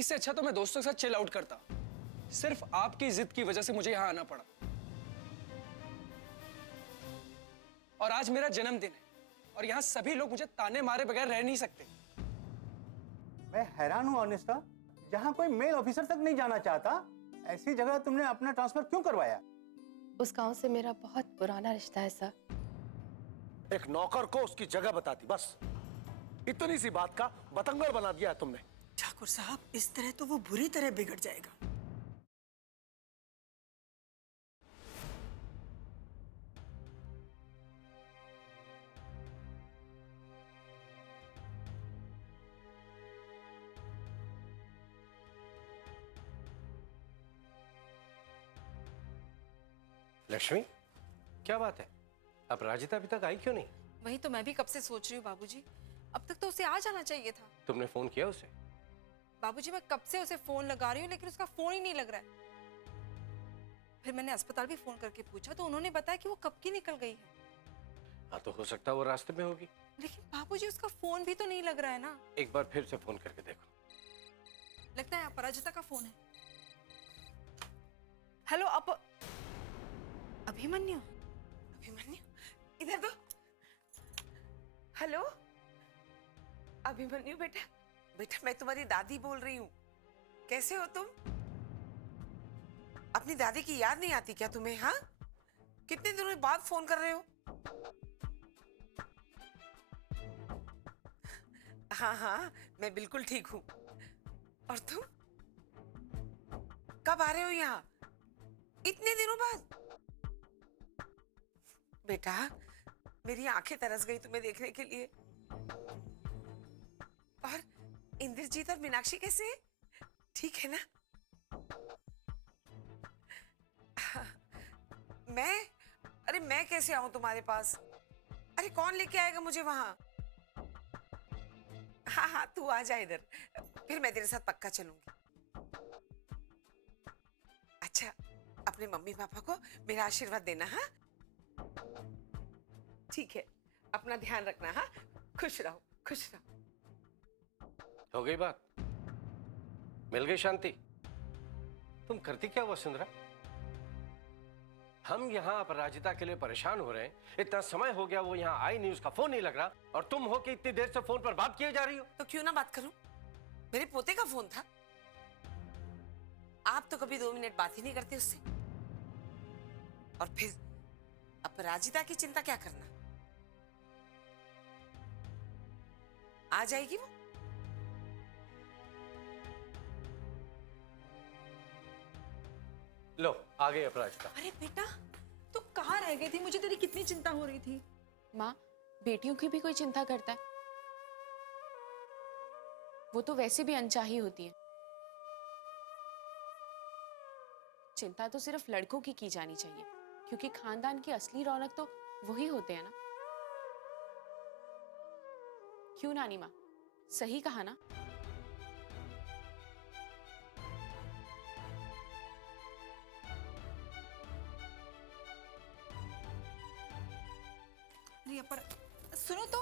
इससे अच्छा तो मैं दोस्तों के साथ चिल आउट करता। सिर्फ आपकी जिद की वजह से मुझे यहां आना पड़ा। और आज मेरा जन्मदिन है और यहां सभी लोग मुझे ताने मारे बगैर रह नहीं सकते। मैं हैरान हूं अनिस्टा, जहां कोई मेल ऑफिसर तक नहीं जाना चाहता, ऐसी जगह तुमने अपना ट्रांसफर क्यों करवाया? उस गांव से मेरा बहुत पुराना रिश्ता है सर। एक नौकर को उसकी जगह बताती, बस इतनी सी बात का बतंगड़ बना दिया है तुमने। ठाकुर साहब, इस तरह तो वो बुरी तरह बिगड़ जाएगा। लक्ष्मी, क्या बात है? अपराजिता अभी तक आई क्यों नहीं? वही तो मैं भी कब से सोच रही हूँ बाबूजी। अब तक तो उसे आ जाना चाहिए था। तुमने फोन किया उसे? बाबूजी, मैं कब से उसे फोन लगा रही हूँ लेकिन उसका फोन ही नहीं लग रहा है। फिर मैंने अस्पताल भी फोन करके पूछा तो उन्होंने बताया कि वो कब की निकल गई है। हाँ, तो हो सकता है वो रास्ते में होगी। लेकिन बाबूजी, उसका फोन भी तो नहीं लग रहा है ना। एक बार फिर से फोन करके देखो। लगता है अपराजिता का फोन है। हेलो, अभिमन्यु। अभिमन्यु, इधर दो। हेलो अभिमन्यु बेटा, बेटा मैं तुम्हारी दादी बोल रही हूँ। कैसे हो तुम? अपनी दादी की याद नहीं आती क्या तुम्हें? हाँ, कितने दिनों बाद फोन कर रहे हो? हाँ हाँ, मैं बिल्कुल ठीक हूँ। और तुम कब आ रहे हो यहाँ इतने दिनों बाद? बेटा, मेरी आंखें तरस गई तुम्हें देखने के लिए। और इंद्रजीत और मीनाक्षी कैसे हैं? ठीक है ना? मैं कैसे आऊं तुम्हारे पास? अरे कौन लेके आएगा मुझे वहां? हाँ हाँ, तू आ जा इधर, फिर मैं तेरे साथ पक्का चलूंगी। अच्छा, अपने मम्मी पापा को मेरा आशीर्वाद देना। हाँ ठीक है, अपना ध्यान रखना। हाँ, खुश रहो खुश रहो। हो गई बात? मिल गई शांति? तुम करती क्या वसुंधरा? हम यहाँ अपराजिता के लिए परेशान हो रहे हैं, इतना समय हो गया वो यहाँ आई नहीं, उसका फोन नहीं लग रहा, और तुम हो कि इतनी देर से फोन पर बात किए जा रही हो। तो क्यों ना बात करूं? मेरे पोते का फोन था। आप तो कभी 2 मिनट बात ही नहीं करते उससे। और फिर अपराजिता की चिंता क्या करना? आ जाएगी वो। लो, आ गई अपराजिता। अरे बेटा, तू कहाँ रह गई थी? मुझे तेरी कितनी चिंता हो रही थी। माँ, बेटियों की भी कोई चिंता करता है? वो तो वैसे भी अनचाही होती है। चिंता तो सिर्फ लड़कों की जानी चाहिए, क्योंकि खानदान की असली रौनक तो वही होते हैं ना। क्यों नानी माँ, सही कहा ना? अरे पर सुनो तो।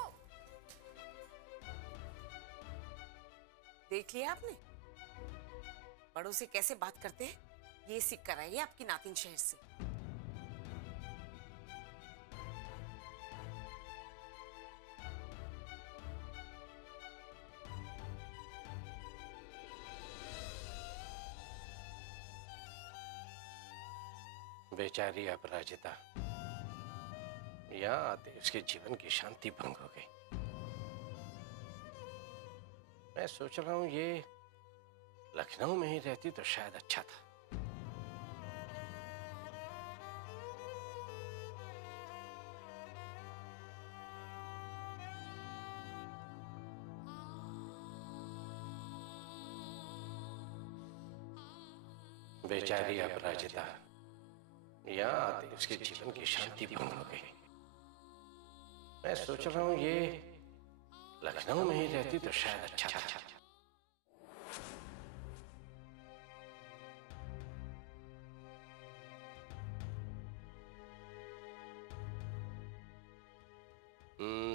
देख लिया आपने बड़ों से कैसे बात करते हैं? ये सीख कर आई है आपकी नातिन शहर से। बेचारी अपराजिता, यहाँ आते उसके जीवन की शांति भंग हो गई। मैं सोच रहा हूँ ये लखनऊ में ही रहती तो शायद अच्छा था। बेचारी अपराजिता, यहाँ आते उसके जीवन की शांति भंग हो गई। मैं सोच रहा हूँ ये लखनऊ में ही रहती तो शायद अच्छा था।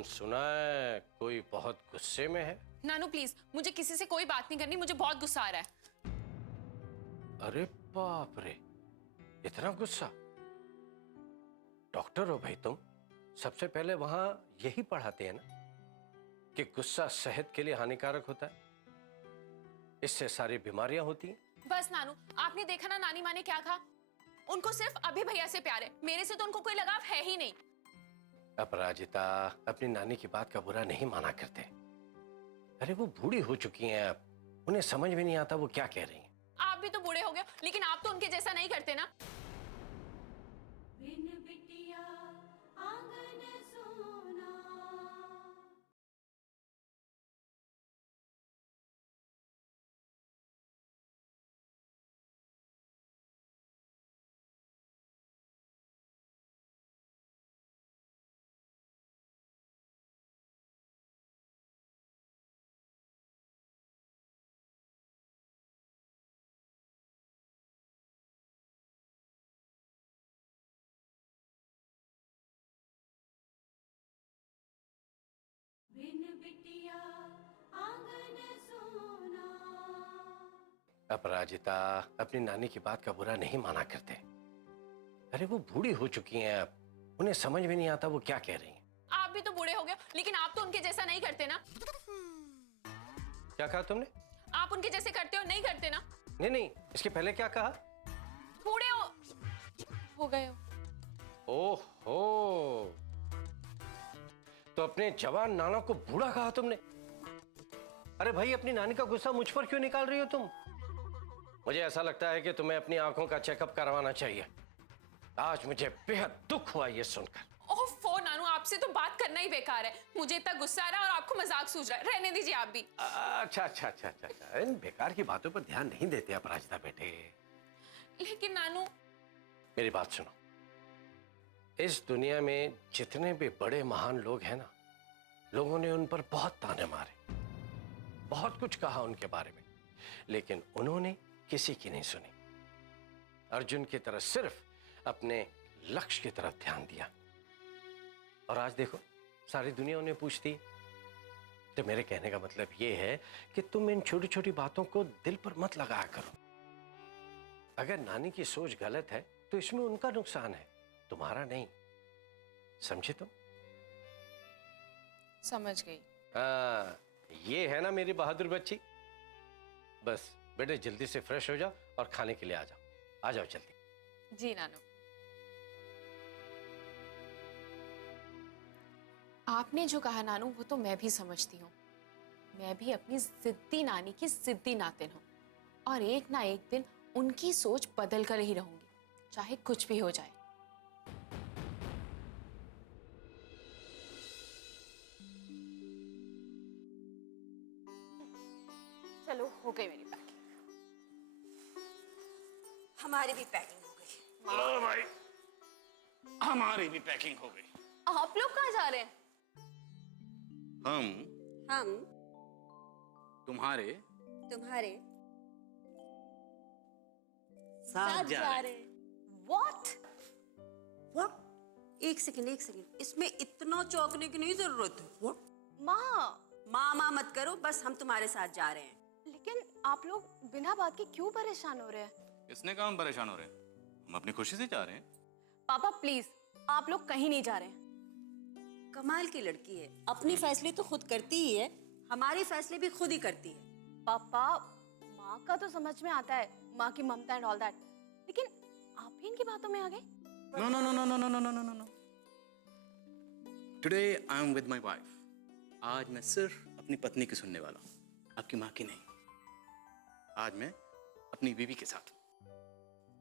सुना है कोई बहुत गुस्से में है। नानू प्लीज, मुझे किसी से कोई बात नहीं करनी, मुझे बहुत गुस्सा आ रहा है। अरे बाप रे, इतना गुस्सा? डॉक्टर हो भाई तुम, सबसे पहले वहां यही पढ़ाते हैं ना कि गुस्सा सेहत के लिए हानिकारक होता है, इससे सारी बीमारियां होती हैं। बस नानू, आपने देखा ना नानी माँ ने क्या कहा? उनको सिर्फ अभी भैया से प्यार है, मेरे से तो उनको कोई लगाव है ही नहीं। अपराजिता, अपनी नानी की बात का बुरा नहीं माना करते। अरे वो बूढ़ी हो चुकी हैं अब, उन्हें समझ में नहीं आता वो क्या कह रही हैं। आप भी तो बूढ़े हो गए, लेकिन आप तो उनके जैसा नहीं करते ना। अपराजिता, अपनी नानी की बात का बुरा नहीं माना करते। अरे वो बूढ़ी हो चुकी हैं अब, उन्हें समझ में नहीं आता वो क्या कह रही हैं। आप भी तो बूढ़े हो गए, लेकिन आप तो उनके जैसा नहीं करते ना। क्या कहा तुमने? आप उनके जैसे करते हो नहीं करते ना। नहीं नहीं, इसके पहले क्या कहा? बूढ़े हो गए हो। ओहो, तो अपने जवान नाना को बूढ़ा कहा तुमने? अरे भाई, अपनी नानी का गुस्सा मुझ पर क्यों निकाल रही हो तुम? मुझे ऐसा लगता है कि तुम्हें अपनी आंखों का चेकअप करवाना चाहिए। आज मुझे बेहद दुख हुआ ये सुनकर। ओफो नानू, आपसे तो बात करना ही बेकार है। मुझे इतना गुस्सा आ रहा है और आपको मजाक सूझ रहा है। रहने दीजिए आप भी। अच्छा अच्छा अच्छा अच्छा अच्छा, इन बेकार की बातों पर ध्यान नहीं देते अपराजिता बेटे। लेकिन नानू, मेरी बात सुनो, इस दुनिया में जितने भी बड़े महान लोग हैं ना, लोगों ने उन पर बहुत ताने मारे, बहुत कुछ कहा उनके बारे में, लेकिन उन्होंने किसी की नहीं सुनी। अर्जुन की तरह सिर्फ अपने लक्ष्य की तरफ ध्यान दिया, और आज देखो सारी दुनिया उन्हें पूछती है। तो मेरे कहने का मतलब ये है कि तुम इन छोटी छोटी बातों को दिल पर मत लगाया करो। अगर नानी की सोच गलत है तो इसमें उनका नुकसान है, तुम्हारा नहीं। समझे तुम? समझ गई। हाँ, ये है ना मेरी बहादुर बच्ची। बस बेटे जल्दी से फ्रेश हो जाओ और खाने के लिए आ जाओ। आ जाओ जल्दी। जी नानू। आपने जो कहा नानू, वो तो मैं भी समझती हूँ। मैं भी अपनी जिद्दी नानी की जिद्दी नातिन हूँ, और एक ना एक दिन उनकी सोच बदल कर ही रहूंगी, चाहे कुछ भी हो जाए। चलो, हो गई मेरी पैकिंग। हमारी भी पैकिंग हो गई। लो भाई, हमारी भी पैकिंग हो गई। आप लोग कहाँ जा रहे हैं? हम तुम्हारे तुम्हारे साथ जा रहे। व्हाट? एक सेकंड, इसमें इतना चौंकने की नहीं जरूरत है। व्हाट? माँ मत करो, बस हम तुम्हारे साथ जा रहे हैं। लेकिन आप लोग बिना बात के क्यों परेशान हो रहे हैं? किसने कहा हम परेशान हो रहे हैं? हम अपनी खुशी से जा रहे हैं। पापा प्लीज, आप लोग कहीं नहीं जा रहे हैं। कमाल की लड़की है, अपनी फैसले तो खुद करती ही है, हमारी फैसले भी खुद ही करती है। पापा, माँ का तो समझ में आता है, माँ की ममता एंड ऑल दैट, लेकिन आप भी इनकी बातों में आ गए। No, no, no, no, no, no, no, no, no, no, no. Today I am with my wife. आज मैं सिर्फ अपनी पत्नी की सुनने वाला हूँ, आपकी माँ की नहीं। आज मैं अपनी बीवी के साथ हूँ,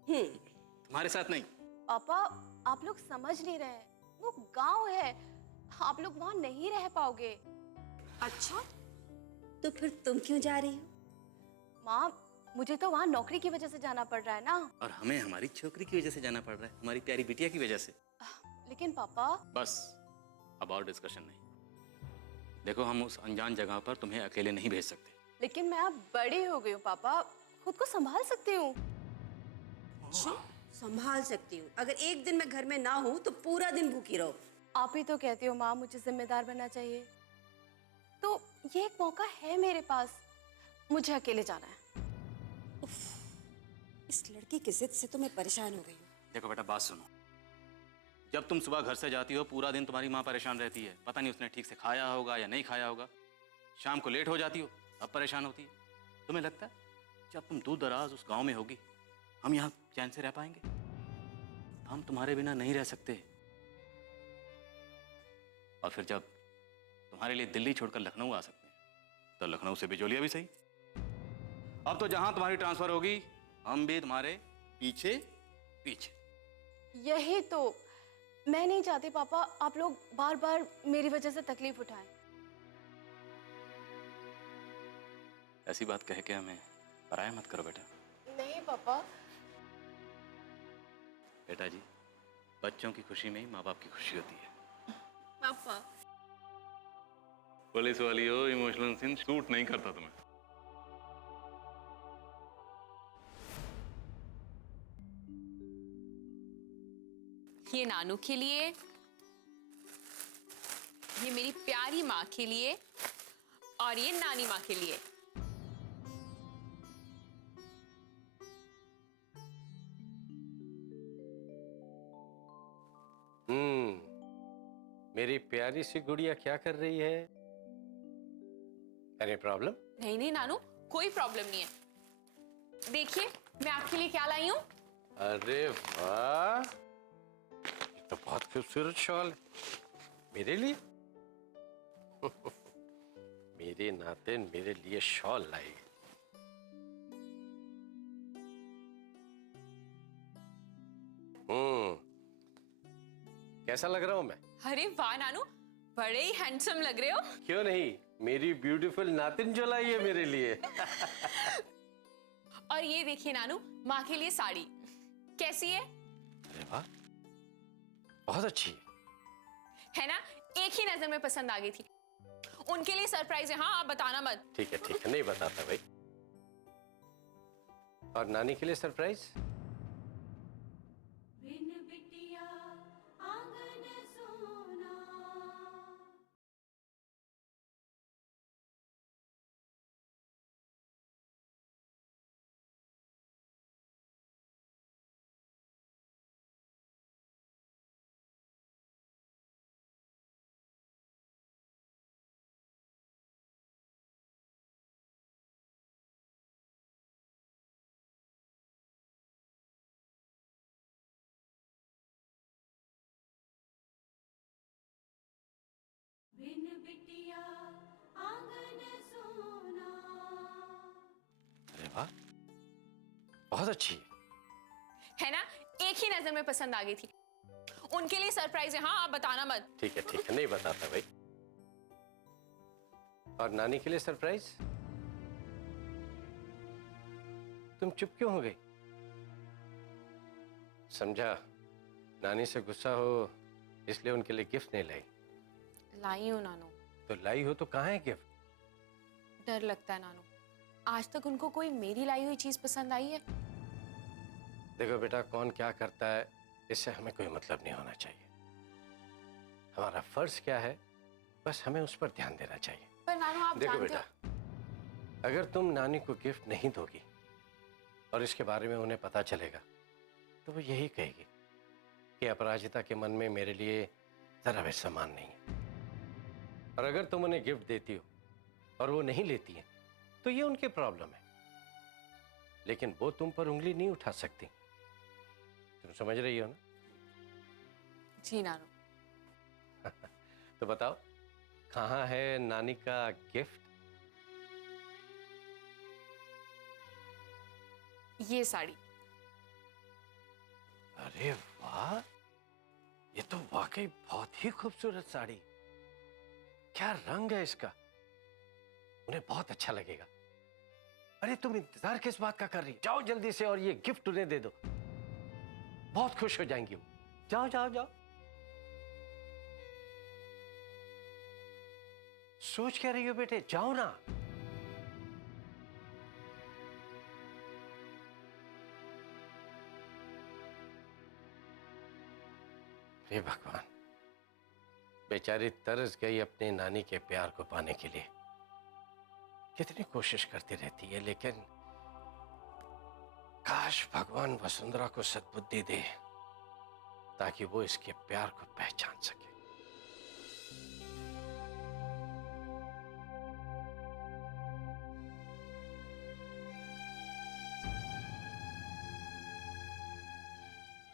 तुम्हारे साथ नहीं। पापा, आप लोग समझ नहीं रहे हैं, वो गांव है, आप लोग वहाँ नहीं रह पाओगे। अच्छा, तो फिर तुम क्यों जा रही हो? माँ, मुझे तो वहाँ नौकरी की वजह से जाना पड़ रहा है ना। और हमें हमारी छोकरी की वजह से जाना पड़ रहा है, हमारी प्यारी बिटिया की वजह से। लेकिन पापा। बस, अब और डिस्कशन नहीं। देखो, हम उस अनजान जगह पर तुम्हें अकेले नहीं भेज सकते। लेकिन मैं अब बड़ी हो गई हूँ पापा, खुद को संभाल सकती हूँ। अच्छा, संभाल सकती हूँ? अगर एक दिन मैं घर में ना हूँ तो पूरा दिन भूखी रहो। आप ही तो कहती हो माँ, मुझे जिम्मेदार बनना चाहिए। तो ये एक मौका है मेरे पास, मुझे अकेले जाना है। इस लड़की की जिद से तो मैं परेशान हो गई हूँ। देखो बेटा, बात सुनो। जब तुम सुबह घर से जाती हो पूरा दिन तुम्हारी माँ परेशान रहती है, पता नहीं उसने ठीक से खाया होगा या नहीं खाया होगा। शाम को लेट हो जाती हो, अब परेशान होती है। तुम्हें लगता है जब तुम दूर दराज उस गांव में होगी, हम यहाँ चैन से रह पाएंगे? हम तुम्हारे बिना नहीं रह सकते। और फिर जब तुम्हारे लिए दिल्ली छोड़कर लखनऊ आ सकते हैं, तो लखनऊ से बिजोलिया भी सही। अब तो जहां तुम्हारी ट्रांसफर होगी, हम भी तुम्हारे पीछे पीछे। यही तो मैं नहीं चाहती पापा, आप लोग बार बार मेरी वजह से तकलीफ उठाएं। ऐसी बात कह के हमें पराया मत करो बेटा। नहीं पापा। बेटा जी, बच्चों की खुशी में ही माँ बाप की खुशी होती है। पापा पुलिस वाली हो, इमोशनल सीन शूट नहीं करता तुम्हें। ये नानू के लिए, ये मेरी प्यारी माँ के लिए, और ये नानी माँ के लिए। मेरी प्यारी सी गुड़िया क्या कर रही है? Any problem? नहीं नहीं नानू, कोई प्रॉब्लम नहीं है। देखिए मैं आपके लिए क्या लाई हूँ। अरे वाह, ये तो बहुत खूबसूरत शॉल है। मेरे लिए? मेरे नाते मेरे लिए शॉल लाई। कैसा लग रहा हूं मैं? अरे वाह नानू, बड़े ही हैंडसम लग रहे हो। क्यों नहीं, मेरी ब्यूटीफुल नातिन जो लाई है मेरे लिए। और ये देखिए नानू, माँ के लिए साड़ी कैसी है? अरे वाह, बहुत अच्छी है ना? एक ही नजर में पसंद आ गई थी। उनके लिए सरप्राइज है, हाँ आप बताना मत। ठीक है नहीं बताता भाई। और नानी के लिए सरप्राइज? अरे वाह, बहुत अच्छी है ना? एक ही नजर में पसंद आ गई थी। उनके लिए सरप्राइज है, हाँ आप बताना मत। ठीक है नहीं बताता भाई। और नानी के लिए सरप्राइज? तुम चुप क्यों हो गई? समझा नानी से गुस्सा हो इसलिए उनके लिए गिफ्ट नहीं लाई। लाई हूँ नानू। तो लाई हो तो कहाँ है गिफ्ट? डर लगता है नानू, आज तक उनको कोई मेरी लाई हुई चीज पसंद आई है? देखो बेटा, कौन क्या करता है इससे हमें कोई मतलब नहीं होना चाहिए। हमारा फर्ज क्या है, बस हमें उस पर ध्यान देना चाहिए। पर नानू आप देखो जानते बेटा, अगर तुम नानी को गिफ्ट नहीं दोगी और इसके बारे में उन्हें पता चलेगा तो वो यही कहेगी कि अपराजिता के मन में मेरे लिए जरा भी सम्मान नहीं है। और अगर तुम उन्हें गिफ्ट देती हो और वो नहीं लेती है तो ये उनकी प्रॉब्लम है, लेकिन वो तुम पर उंगली नहीं उठा सकती। तुम समझ रही हो ना? जी नानू। तो बताओ, कहाँ है नानी का गिफ्ट? ये साड़ी। अरे वाह, ये तो वाकई बहुत ही खूबसूरत साड़ी। क्या रंग है इसका, उन्हें बहुत अच्छा लगेगा। अरे तुम इंतजार किस बात का कर रही हो? जाओ जल्दी से और ये गिफ्ट उन्हें दे दो, बहुत खुश हो जाएंगी वो। जाओ जाओ जाओ। सोच क्या रही हो बेटे, जाओ ना। हे भगवान, बेचारी तरस गई अपनी नानी के प्यार को पाने के लिए। कितनी कोशिश करती रहती है, लेकिन काश भगवान वसुंधरा को सद्बुद्धि दे ताकि वो इसके प्यार को पहचान सके।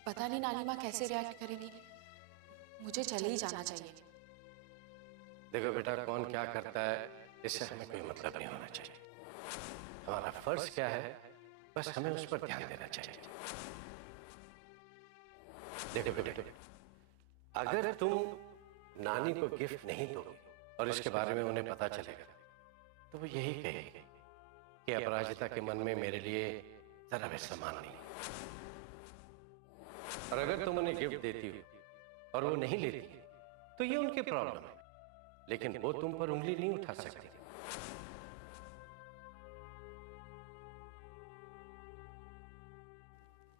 पता नहीं नानी माँ कैसे रिएक्ट करेंगी। मुझे चले ही जाना चाहिए। देखो बेटा, कौन क्या करता है इससे हमें कोई मतलब नहीं होना चाहिए। हमारा फर्ज क्या है, बस हमें उस पर ध्यान देना चाहिए। देखो बेटा, अगर तुम नानी को गिफ्ट नहीं दोगे और इसके बारे में उन्हें पता चलेगा तो वो यही कहेगी कि अपराजिता के मन में मेरे लिए जरा भी सम्मान नहीं। और अगर तुम उन्हें गिफ्ट देती हो और वो नहीं लेती तो ये उनकी प्रॉब्लम है, लेकिन वो तुम पर उंगली नहीं उठा सकती।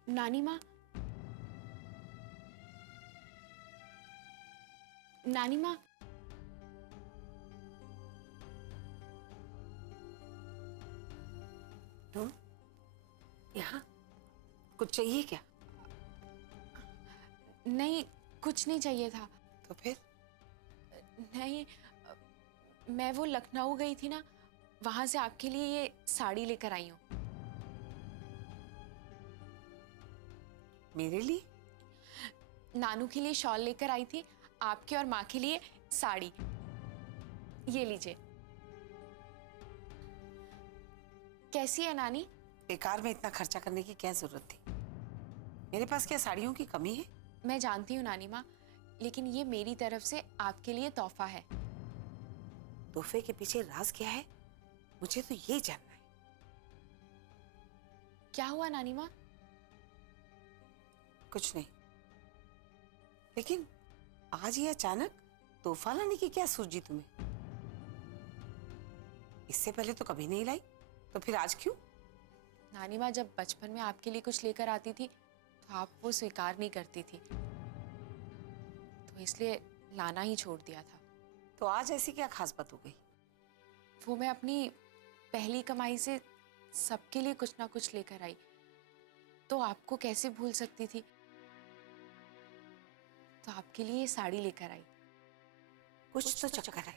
नानी माँ, नानी माँ, तुम यहाँ कुछ चाहिए क्या? नहीं, कुछ नहीं चाहिए था। तो फिर? नहीं, मैं वो लखनऊ गई थी ना, वहां से आपके लिए ये साड़ी लेकर आई हूँ। मेरे लिए? नानू के लिए शॉल लेकर आई थी, आपके और माँ के लिए साड़ी। ये लीजिए। कैसी है नानी? बेकार में इतना खर्चा करने की क्या जरूरत थी? मेरे पास क्या साड़ियों की कमी है? मैं जानती हूँ नानी माँ, लेकिन ये मेरी तरफ से आपके लिए तोहफा है। तोहफे के पीछे राज क्या है, मुझे तो ये जानना है। क्या हुआ नानी माँ? कुछ नहीं, लेकिन आज ये अचानक तोहफा लाने की क्या सूझी तुम्हें? इससे पहले तो कभी नहीं लाई, तो फिर आज क्यों? नानी माँ, जब बचपन में आपके लिए कुछ लेकर आती थी तो आप वो स्वीकार नहीं करती थी, तो इसलिए लाना ही छोड़ दिया था। तो आज ऐसी क्या खास बात हो गई? वो मैं अपनी पहली कमाई से सबके लिए कुछ ना कुछ लेकर आई, तो आपको कैसे भूल सकती थी। तो आपके लिए साड़ी लेकर आई। कुछ तो चक्कर है,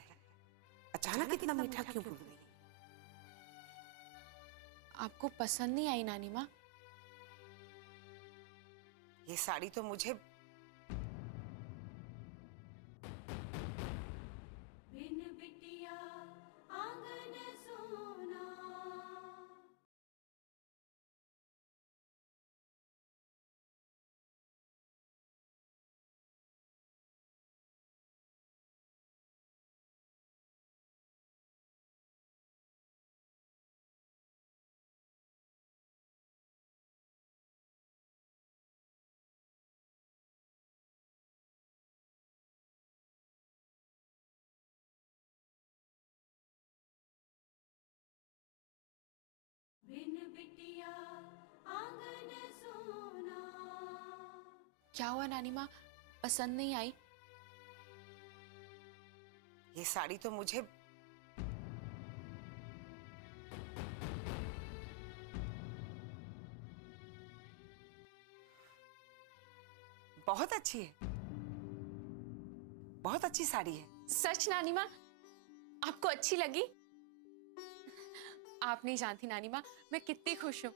अचानक इतना मीठा क्यों बोल रही? आपको पसंद नहीं आई नानी माँ? ये साड़ी तो मुझे क्या हुआ नानी माँ, पसंद नहीं आई? ये साड़ी तो मुझे बहुत अच्छी है, बहुत अच्छी साड़ी है। सच नानी माँ, आपको अच्छी लगी? आप नहीं जानती नानी माँ, मैं कितनी खुश हूँ।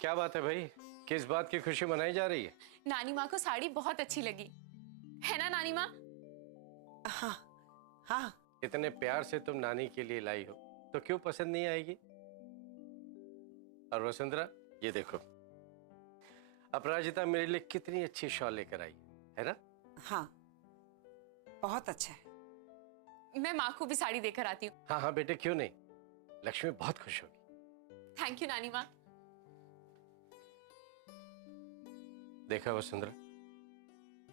क्या बात है भाई, किस बात की खुशी मनाई जा रही है? नानी माँ को साड़ी बहुत अच्छी लगी, है ना नानी माँ? हाँ हाँ। इतने प्यार से तुम नानी के लिए लाई हो तो क्यों पसंद नहीं आएगी? और वसुंधरा, ये देखो, अपराजिता मेरे लिए कितनी अच्छी शॉल लेकर आई है ना? हाँ, बहुत अच्छा है। मैं माँ को भी साड़ी देकर आती हूँ। हाँ हाँ बेटे, क्यों नहीं, लक्ष्मी बहुत खुश होगी। थैंक यू नानी माँ। देखा वसुंधरा,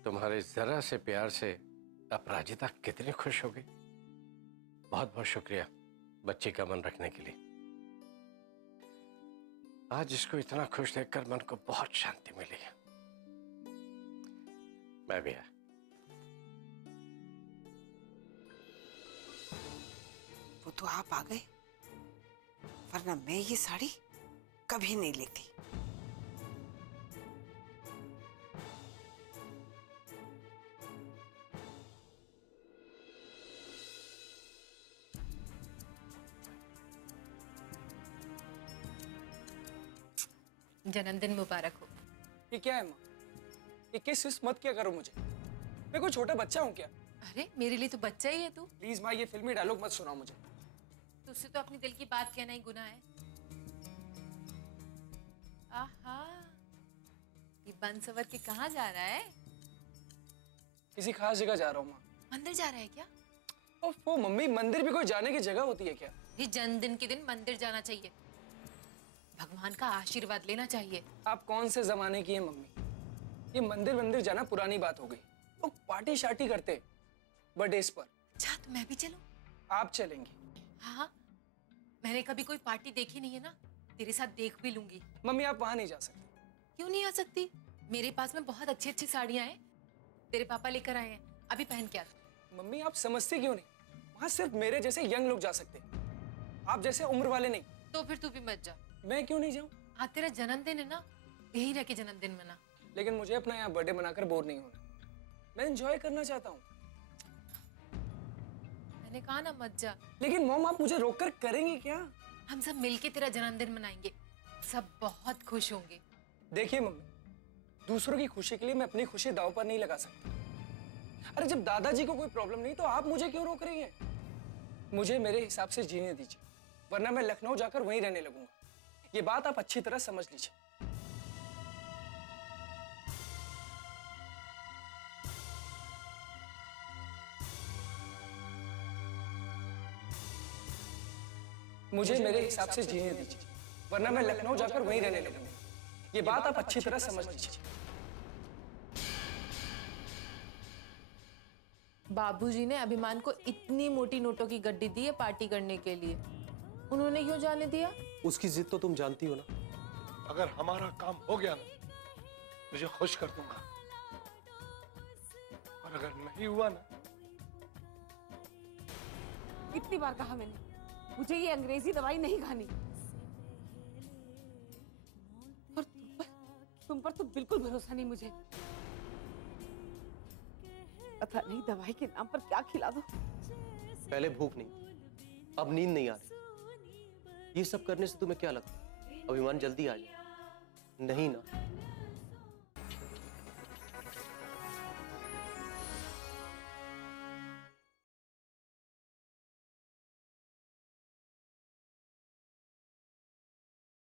तुम्हारे जरा से प्यार से अपराजिता कितनी खुश हो गई। बहुत बहुत शुक्रिया बच्चे का मन रखने के लिए। आज इसको इतना खुश देखकर मन को बहुत शांति मिली है। मैं भी आया। तो आप आ गए, वरना मैं ये साड़ी कभी नहीं लेती। जन्मदिन मुबारक हो। ये क्या है माँ? ये किस मत क्या करो मुझे, मैं कोई छोटा बच्चा हूँ क्या? अरे मेरे लिए तो बच्चा ही है तू। प्लीज माँ, ये फिल्मी डायलॉग मत सुनाओ मुझे। तुझसे तो अपनी दिल की बात कहना ही गुनाह है। आहा, ये बन सवर के कहाँ जा रहा है? किसी खास जगह जा रहा हूँ माँ। मंदिर जा रहा है क्या? ओफो मम्मी, मंदिर भी कोई जाने की जगह होती है क्या? ये जन्मदिन के दिन मंदिर जाना चाहिए, भगवान का आशीर्वाद लेना चाहिए। आप कौन से जमाने की है मम्मी? ये मंदिर जाना पुरानी बात हो गई। लोग पार्टी शार्टी करते बर्थडेज पर। अच्छा तो मैं भी चलूं? आप चलेंगी? हाँ, मैंने कभी कोई पार्टी देखी नहीं है ना, तेरे साथ देख भी लूंगी। मम्मी आप वहां नहीं जा सकती। क्यों नहीं आ सकती? मेरे पास में बहुत अच्छी अच्छी साड़ियां हैं, तेरे पापा लेकर आए हैं, अभी पहन के आ। मम्मी आप समझती क्यों नहीं? वहां सिर्फ मेरे जैसे यंग लोग जा सकते, आप जैसे उम्र वाले नहीं। तो फिर तू भी मत जा। मैं क्यों नहीं जाऊं? आज तेरा जन्मदिन है ना, यही रह के जन्मदिन मना। लेकिन मुझे अपना यहाँ बर्थडे मनाकर बोर नहीं होना, मैं एंजॉय करना चाहता हूँ। मैंने कहा ना मत जा। लेकिन मॉम आप मुझे रोककर करेंगे क्या? हम सब मिलके तेरा जन्मदिन मनाएंगे, सब बहुत खुश होंगे। देखिए मम्मी, दूसरों की खुशी के लिए मैं अपनी खुशी दांव पर नहीं लगा सकता। अरे जब दादाजी को कोई प्रॉब्लम नहीं तो आप मुझे क्यों रोक रही हैं? मुझे मेरे हिसाब से जीने दीजिए, वरना मैं लखनऊ जाकर वहीं रहने लगूंगा। ये बात आप अच्छी तरह समझ लीजिए। मुझे मेरे हिसाब से जीने दीजिए, वरना मैं लखनऊ जाकर वहीं रहने लगूंगा। ये बात आप अच्छी तरह समझ लीजिए। बाबूजी ने अभिमान को इतनी मोटी नोटों की गड्डी दी है पार्टी करने के लिए, उन्होंने क्यों जाने दिया? उसकी जिद तो तुम जानती हो ना। अगर हमारा काम हो गया ना, मुझे खुश कर दूंगा, और अगर नहीं हुआ ना। कितनी बार कहा मैंने, मुझे ये अंग्रेजी दवाई नहीं खानी। और तुम पर तो बिल्कुल भरोसा नहीं मुझे। पता नहीं दवाई के नाम पर क्या खिला दो। पहले भूख नहीं, अब नींद नहीं आ रही। ये सब करने से तुम्हें क्या लगता है? अभिमान जल्दी आ जाए? नहीं ना।